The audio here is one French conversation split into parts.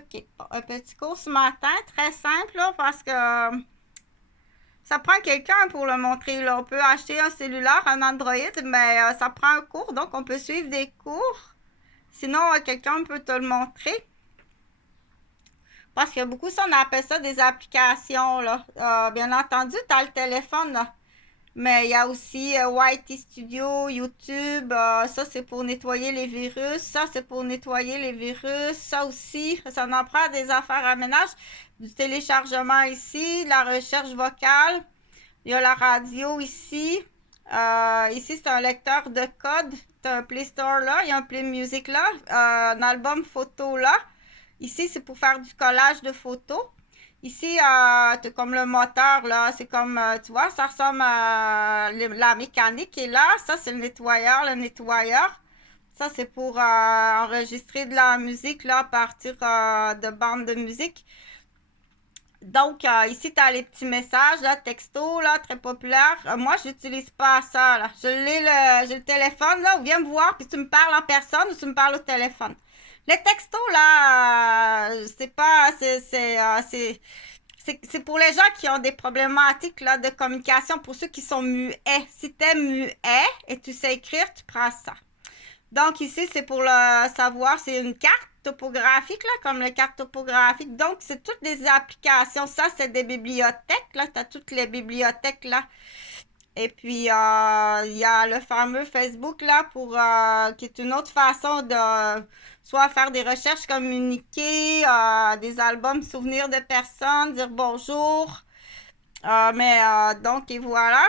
OK. Bon, un petit cours ce matin, très simple, là, parce que ça prend quelqu'un pour le montrer, là. On peut acheter un cellulaire, un Android, mais ça prend un cours, donc on peut suivre des cours. Sinon, quelqu'un peut te le montrer. Parce qu'il y a beaucoup, ça, on appelle ça des applications, là. Bien entendu, tu as le téléphone, là. Mais il y a aussi YT Studio, YouTube, ça c'est pour nettoyer les virus, ça c'est pour nettoyer les virus, ça aussi, ça en prend des affaires à ménage, du téléchargement ici, la recherche vocale, il y a la radio ici, ici c'est un lecteur de code, t'as un Play Store là, il y a un Play Music là, un album photo là, ici c'est pour faire du collage de photos. Ici, c'est comme le moteur, là. C'est comme, tu vois, ça ressemble à la mécanique. Et là, ça, c'est le nettoyeur. Le nettoyeur, ça, c'est pour enregistrer de la musique, là, à partir de bandes de musique. Donc, ici, tu as les petits messages, là, texto, là, très populaire. Moi, je n'utilise pas ça, là. J'ai le téléphone, là, où viens me voir, puis tu me parles en personne ou tu me parles au téléphone. Les textos, là, c'est pas, c'est pour les gens qui ont des problématiques là, de communication, pour ceux qui sont muets. Si tu es muet et tu sais écrire, tu prends ça. Donc ici, c'est pour le savoir, c'est une carte topographique, là, comme les cartes topographiques. Donc, c'est toutes les applications. Ça, c'est des bibliothèques. Là, tu as toutes les bibliothèques là. Et puis, il y a le fameux Facebook, là, qui est une autre façon de soit faire des recherches, communiquer, des albums, souvenirs de personnes, dire bonjour. Donc, et voilà.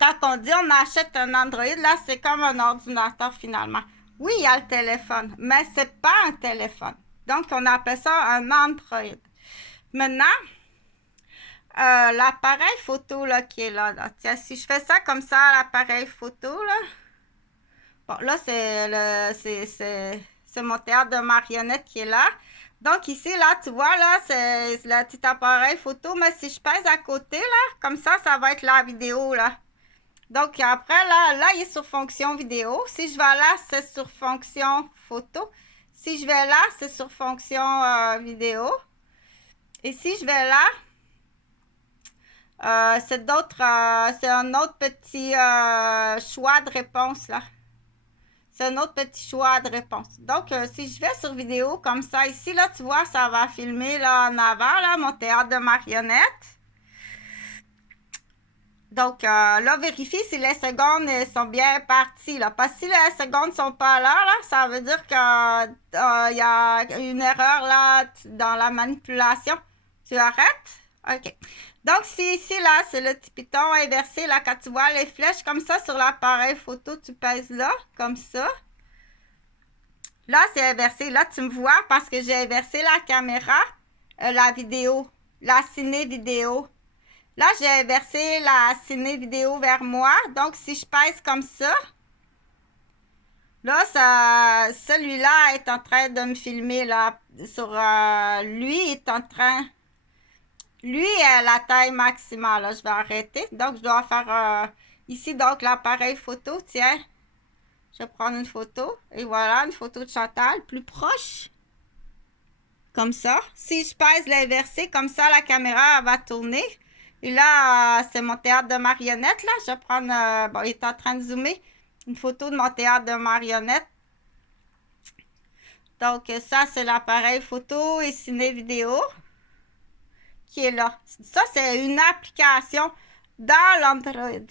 Quand on dit on achète un Android, là, c'est comme un ordinateur finalement. Oui, il y a le téléphone, mais c'est pas un téléphone. Donc, on appelle ça un Android. Maintenant, l'appareil photo là, qui est là, là. Tiens, si je fais ça comme ça, l'appareil photo, là. Bon, là, c'est mon théâtre de marionnettes qui est là. Donc, ici, là, tu vois, là, c'est le petit appareil photo. Mais si je pèse à côté, là, comme ça va être la vidéo, là. Donc, après, là, il est sur fonction vidéo. Si je vais là, c'est sur fonction photo. Si je vais là, c'est sur fonction vidéo. Et si je vais là, c'est un autre petit choix de réponse, là. C'est un autre petit choix de réponse. Donc, si je vais sur vidéo comme ça, ici, là, tu vois, ça va filmer là en avant, là, mon théâtre de marionnettes. Donc, là, vérifie si les secondes sont bien parties, là. Parce que si les secondes sont pas là, ça veut dire qu'il y a une erreur, là, dans la manipulation. Tu arrêtes? OK. Donc, si ici, là, c'est le petit piton inversé, là, quand tu vois les flèches comme ça sur l'appareil photo, tu pèses là, comme ça. Là, c'est inversé. Là, tu me vois parce que j'ai inversé la caméra, la vidéo, la ciné vidéo. Là, j'ai inversé la ciné vidéo vers moi. Donc, si je pèse comme ça, là, celui-là est en train de me filmer, là, lui est en train, lui est la taille maximale, là, je vais arrêter. Donc, je dois faire, ici, donc, l'appareil photo, tiens, je vais prendre une photo, et voilà, une photo de Chantal, plus proche, comme ça. Si je pèse l'inversé, comme ça, la caméra va tourner. Et là, c'est mon théâtre de marionnettes, là. Je vais prendre, bon, il est en train de zoomer, une photo de mon théâtre de marionnettes. Donc, ça, c'est l'appareil photo et ciné vidéo qui est là. Ça, c'est une application dans l'Android.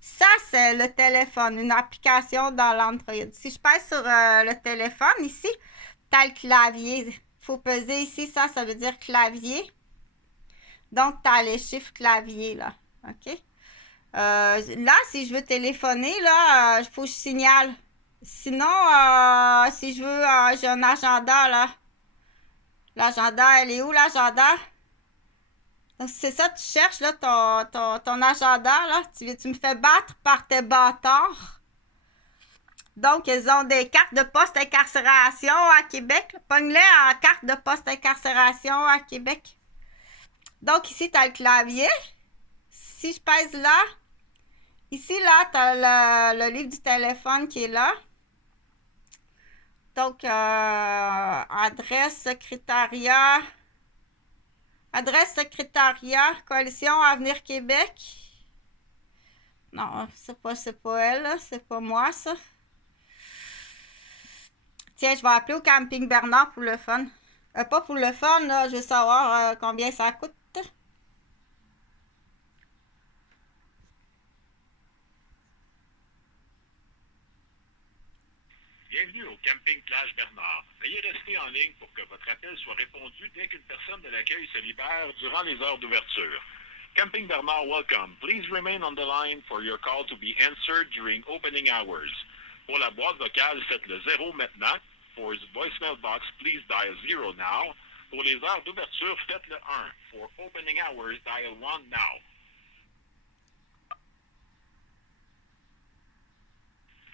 Ça, c'est le téléphone, une application dans l'Android. Si je pèse sur le téléphone, ici, tu as le clavier. Il faut peser ici, ça veut dire clavier. Donc, tu as les chiffres clavier, là. OK? Là, si je veux téléphoner, là, il faut que je signale. Sinon, si je veux, j'ai un agenda, là. L'agenda, elle est où, l'agenda? Donc, c'est ça, tu cherches, là, ton agenda, là. Tu me fais battre par tes bâtards. Donc, ils ont des cartes de poste-incarcération à Québec. Pogne-les en carte de poste-incarcération à Québec. Donc, ici, tu as le clavier. Si je pèse là, ici, là, tu as le livre du téléphone qui est là. Donc, adresse secrétariat, Coalition Avenir Québec. Non, c'est pas elle, là. C'est pas moi, ça. Tiens, je vais appeler au Camping Bernard pour le fun. Pas pour le fun, là, je veux savoir combien ça coûte. Bienvenue au Camping Plage Bernard. Veuillez rester en ligne pour que votre appel soit répondu dès qu'une personne de l'accueil se libère durant les heures d'ouverture. Camping Bernard, welcome. Please remain on the line for your call to be answered during opening hours. Pour la boîte vocale, faites le 0 maintenant. For the voicemail box, please dial 0 now. Pour les heures d'ouverture, faites le 1. For opening hours, dial 1 now.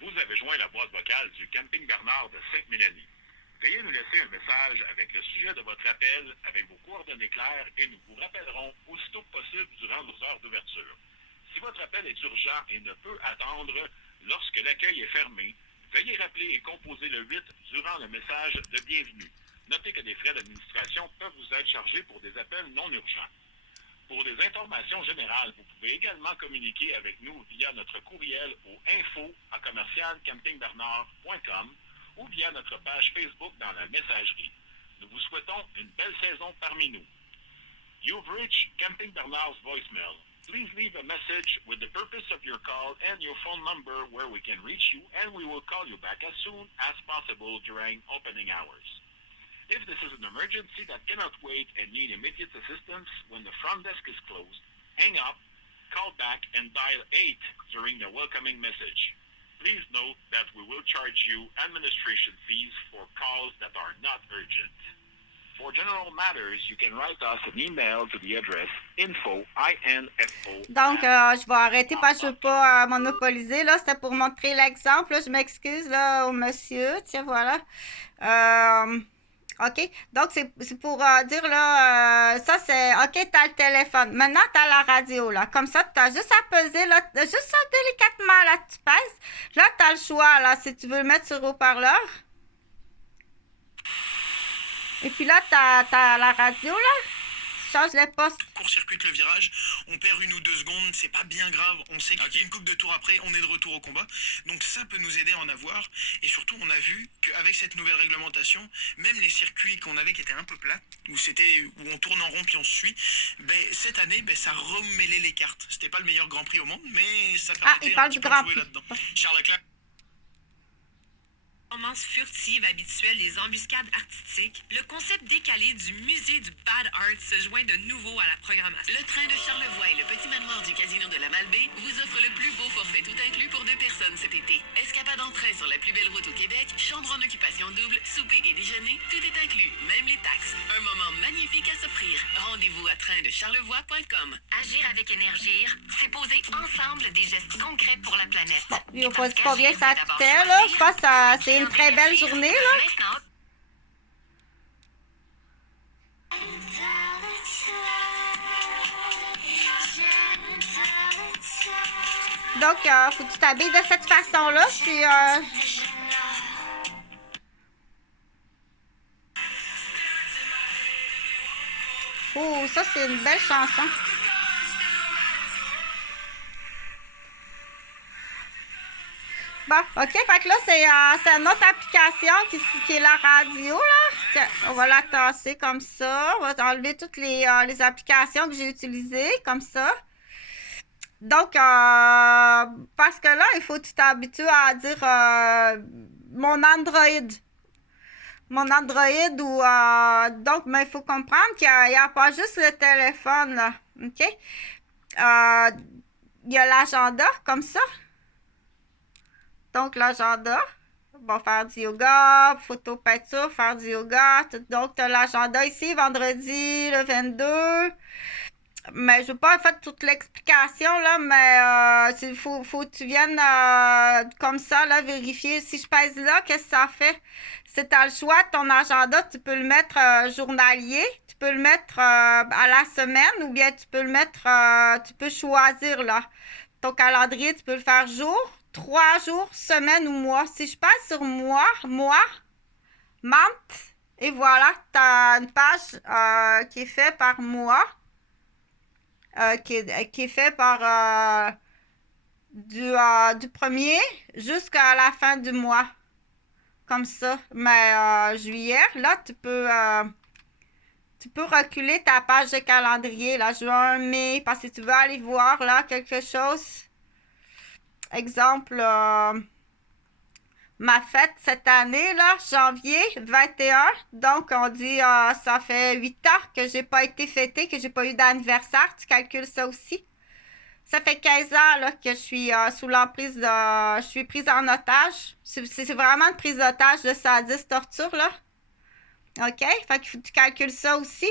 Vous avez joint la boîte vocale du Camping Bernard de Sainte-Mélanie. Veuillez nous laisser un message avec le sujet de votre appel, avec vos coordonnées claires, et nous vous rappellerons aussitôt que possible durant nos heures d'ouverture. Si votre appel est urgent et ne peut attendre lorsque l'accueil est fermé, veuillez rappeler et composer le 8 durant le message de bienvenue. Notez que des frais d'administration peuvent vous être chargés pour des appels non urgents. Pour des informations générales, vous pouvez également communiquer avec nous via notre courriel au info@commercialcampingbernard.com ou via notre page Facebook dans la messagerie. Nous vous souhaitons une belle saison parmi nous. You've reached Camping Bernard's voicemail. Please leave a message with the purpose of your call and your phone number where we can reach you, and we will call you back as soon as possible during opening hours. If this is an emergency that cannot wait and need immediate assistance when the front desk is closed, hang up, call back, and dial 8 during the welcoming message. Please note that we will charge you administration fees for calls that are not urgent. For general matters, you can write us an email to the address info. Donc, je vais arrêter parce que je ne veux pas monopoliser. Là, c'était pour montrer l'exemple. Je m'excuse là au monsieur. Tiens, voilà. OK. Donc, c'est pour dire, là, ça, c'est, OK, t'as le téléphone. Maintenant, t'as la radio, là. Comme ça, t'as juste à peser, là, juste ça, délicatement, là, tu pèses. Là, t'as le choix, là, si tu veux le mettre sur haut-parleur. Et puis là, t'as la radio, là. Tu changes les postes. Court-circuite le virage, on perd 1 ou 2 secondes, c'est pas bien grave, on sait qu'il y a une coupe de tours après, on est de retour au combat. Donc ça peut nous aider à en avoir. Et surtout, on a vu qu'avec cette nouvelle réglementation, même les circuits qu'on avait qui étaient un peu plats, où on tourne en rond puis on se suit, cette année, ça remêlait les cartes. C'était pas le meilleur Grand Prix au monde, mais ça permettait un petit peu de jouer là-dedans. Charles Leclerc. Performance furtive habituelle des embuscades artistiques, le concept décalé du musée du Bad Art se joint de nouveau à la programmation. Le train de Charlevoix et le petit manoir du casino de la Malbaie vous offrent le plus beau forfait tout inclus pour 2 personnes cet été. Escapade en train sur la plus belle route au Québec, chambre en occupation double, souper et déjeuner, tout est inclus, même les taxes. Un moment magnifique à s'offrir. Rendez-vous à traindecharlevoix.com. Agir avec Énergir, c'est poser ensemble des gestes concrets pour la planète. Il n'y a pas dit combien ça coûtait, là. Je pense que c'est une très belle journée, là. Maintenant, Donc, faut que tu t'habilles de cette façon-là. Puis, oh, ça, c'est une belle chanson. Bon, OK, fait que là, c'est une autre application qui est la radio, là. Tiens, on va la tasser comme ça. On va enlever toutes les applications que j'ai utilisées, comme ça. Donc, parce que là, il faut que tu t'habitues à dire mon Android. Mon Android ou... donc, mais il faut comprendre qu'il n'y a pas juste le téléphone, là. OK? Il y a l'agenda, comme ça. Donc, l'agenda, bon, faire du yoga, photo, peinture, faire du yoga. Donc, tu as l'agenda ici, vendredi, le 22. Mais je ne veux pas faire toute l'explication, là, mais il faut que tu viennes comme ça, là, vérifier. Si je pèse là, qu'est-ce que ça fait? C'est à le choix, ton agenda, tu peux le mettre journalier, tu peux le mettre à la semaine, ou bien tu peux le mettre, tu peux choisir, là. Ton calendrier, tu peux le faire jour, 3 jours, semaine ou mois. Si je passe sur mois, month. Et voilà, tu as une page qui est faite par mois, qui est faite par du 1er jusqu'à la fin du mois. Comme ça. Mais juillet, là, tu peux reculer ta page de calendrier, là, juin, mai, parce que tu veux aller voir, là, quelque chose. Exemple, ma fête cette année, là, janvier 21. Donc, on dit, ça fait 8 ans que j'ai pas été fêtée, que j'ai pas eu d'anniversaire. Tu calcules ça aussi. Ça fait 15 ans, là, que je suis sous l'emprise de... Je suis prise en otage. C'est vraiment une prise d'otage de sadisme, torture, là. OK? Fait qu'il faut que tu calcules ça aussi.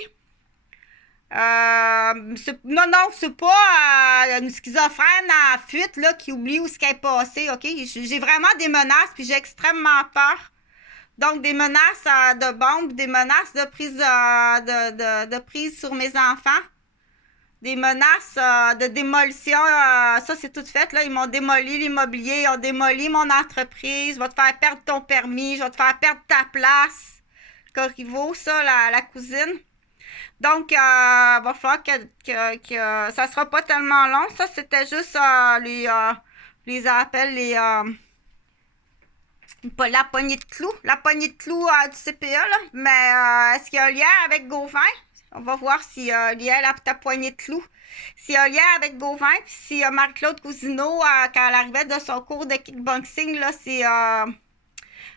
Non, c'est pas une schizophrène en fuite là, qui oublie où ce qui est passé, OK? J'ai vraiment des menaces, puis j'ai extrêmement peur. Donc, des menaces de bombes, des menaces de prise, de prise sur mes enfants, des menaces de démolition. Ça, c'est tout fait, là. Ils m'ont démoli l'immobilier, ils ont démoli mon entreprise. Je vais te faire perdre ton permis, je vais te faire perdre ta place. Corriveau, ça, la cousine. Donc, il va falloir que ça sera pas tellement long. Ça, c'était juste les appels, la poignée de clous. La poignée de clous du CPE, là. Mais est-ce qu'il y a un lien avec Gauvin? On va voir s'il y a un lien avec ta poignée de clous. S'il y a un lien avec Gauvin, puis si Marie-Claude Cousineau, quand elle arrivait de son cours de kickboxing, là,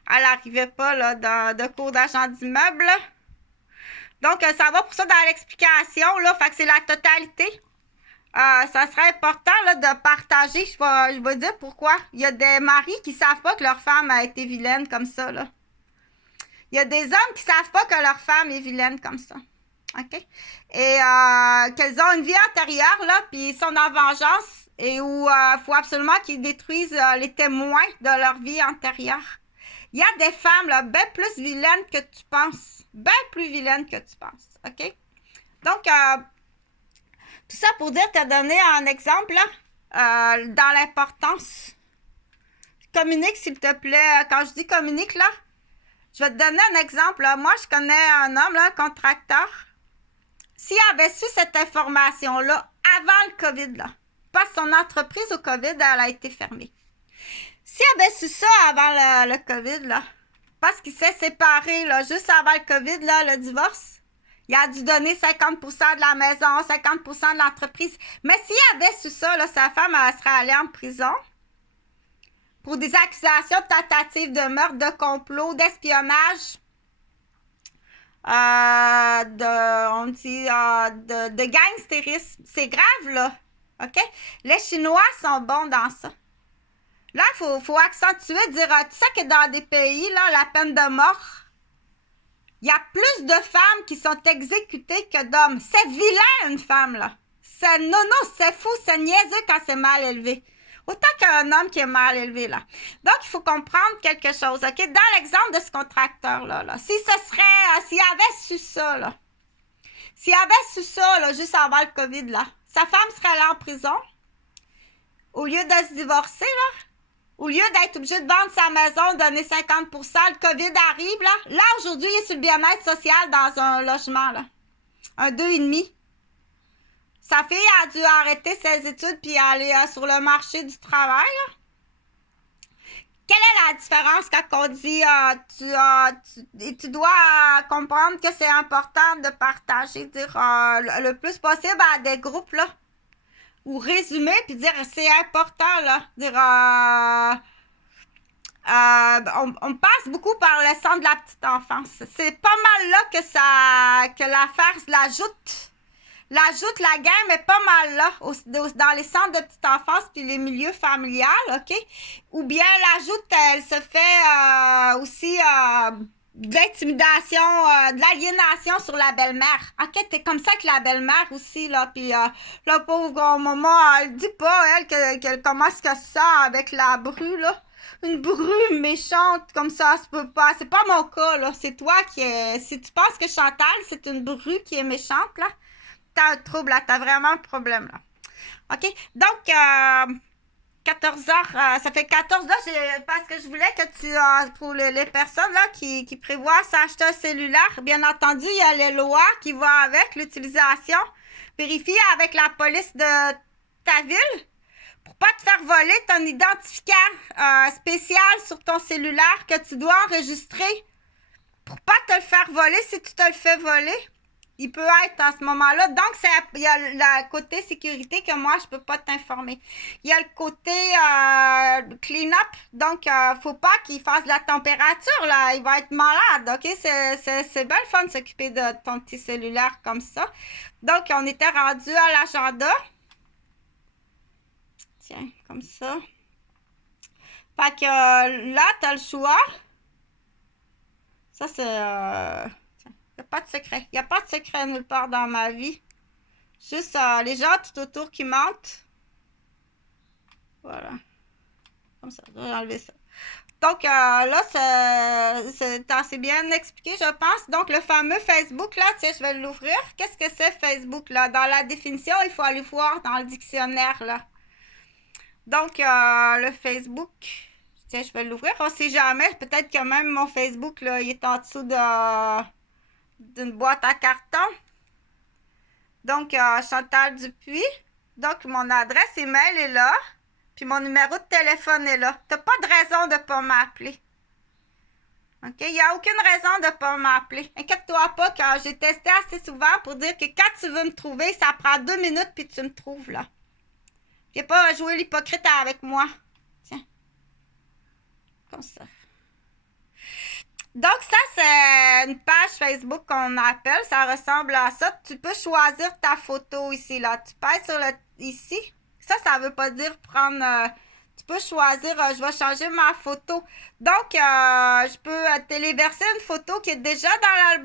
elle n'arrivait pas là, de cours d'agent d'immeuble. Donc, ça va pour ça dans l'explication. Là, fait que c'est la totalité. Ça serait important là, de partager. Je vais dire pourquoi. Il y a des maris qui ne savent pas que leur femme a été vilaine comme ça. Là. Il y a des hommes qui ne savent pas que leur femme est vilaine comme ça. OK? Et qu'elles ont une vie antérieure, là, puis ils sont en vengeance. Et où il faut absolument qu'ils détruisent les témoins de leur vie antérieure. Il y a des femmes là, bien plus vilaines que tu penses. Bien plus vilaines que tu penses. OK? Donc, tout ça pour dire, te donner un exemple là, dans l'importance. Communique, s'il te plaît. Quand je dis communique, là, je vais te donner un exemple. Là. Moi, je connais un homme, là, un contracteur. S'il avait su cette information-là avant le COVID, là, parce que son entreprise au COVID, elle a été fermée. S'il avait su ça avant le COVID, là, parce qu'il s'est séparé là, juste avant le COVID, là, le divorce, il a dû donner 50% de la maison, 50% de l'entreprise. Mais s'il avait su ça, là, sa femme elle serait allée en prison pour des accusations de tentative de meurtre, de complot, d'espionnage, de gangstérisme. C'est grave, là. OK? Les Chinois sont bons dans ça. Là, il faut accentuer, dire, tu sais que dans des pays, là, la peine de mort, il y a plus de femmes qui sont exécutées que d'hommes. C'est vilain, une femme, là. Non, c'est fou, c'est niaiseux quand c'est mal élevé. Autant qu'un homme qui est mal élevé, là. Donc, il faut comprendre quelque chose, OK? Dans l'exemple de ce contracteur-là, là, s'il avait su ça, là, juste avant le COVID, là, sa femme serait allée en prison. Au lieu de se divorcer, là, au lieu d'être obligé de vendre sa maison, donner 50%, le COVID arrive, là. Là, aujourd'hui, il est sur le bien-être social dans un logement, là. Un 2,5. Sa fille a dû arrêter ses études puis aller sur le marché du travail, là. Quelle est la différence quand on dit tu dois comprendre que c'est important de partager, dire le plus possible à des groupes, là. Ou résumer, puis dire c'est important, là. Dire on passe beaucoup par le centre de la petite enfance. C'est pas mal là que l'affaire l'ajoute la game est pas mal là dans les centres de petite enfance puis les milieux familiales, OK? Ou bien l'ajoute, elle se fait aussi d'intimidation, de l'aliénation sur la belle-mère. OK, t'es comme ça avec la belle-mère aussi, là. Puis la pauvre maman, elle dit pas, elle, qu'elle commence que ça avec la bru, là. Une bru méchante, comme ça se peut pas. C'est pas mon cas, là. C'est toi qui est... Si tu penses que Chantal, c'est une bru qui est méchante, là, t'as un trouble, là. T'as vraiment un problème, là. OK? Donc, 14 heures, ça fait 14 là, parce que je voulais que tu, pour les personnes là qui prévoient s'acheter un cellulaire, bien entendu, il y a les lois qui vont avec l'utilisation. Vérifie avec la police de ta ville pour pas te faire voler ton identifiant spécial sur ton cellulaire que tu dois enregistrer pour pas te le faire voler si tu te le fais voler. Il peut être à ce moment-là. Donc, il y a le côté sécurité que moi, je peux pas t'informer. Il y a le côté clean-up. Donc, faut pas qu'il fasse la température, là. Il va être malade, OK? C'est bien le fun de s'occuper de ton petit cellulaire comme ça. Donc, on était rendu à l'agenda. Tiens, comme ça. Fait que là, tu as le choix. Ça, c'est... Il n'y a pas de secret. Il n'y a pas de secret nulle part dans ma vie. Juste les gens tout autour qui mentent. Voilà. Comme ça, je vais enlever ça. Donc là, c'est assez bien expliqué, je pense. Donc, le fameux Facebook, là, tiens, je vais l'ouvrir. Qu'est-ce que c'est Facebook, là? Dans la définition, il faut aller voir dans le dictionnaire, là. Donc, le Facebook... Tiens, je vais l'ouvrir. On ne sait jamais. Peut-être que même mon Facebook, là, il est en dessous d'une boîte à carton. Donc, Chantal Dupuis. Donc, mon adresse email est là. Puis, mon numéro de téléphone est là. Tu n'as pas de raison de ne pas m'appeler. OK? Il n'y a aucune raison de ne pas m'appeler. Inquiète-toi pas que j'ai testé assez souvent pour dire que quand tu veux me trouver, ça prend 2 minutes puis tu me trouves là. Viens pas jouer l'hypocrite avec moi. Tiens. Comme ça. Donc, ça, c'est une page Facebook qu'on appelle. Ça ressemble à ça. Tu peux choisir ta photo ici, là. Tu pèses sur le ici. Ça veut pas dire prendre... tu peux choisir, je vais changer ma photo. Donc, je peux téléverser une photo qui est déjà dans l'album.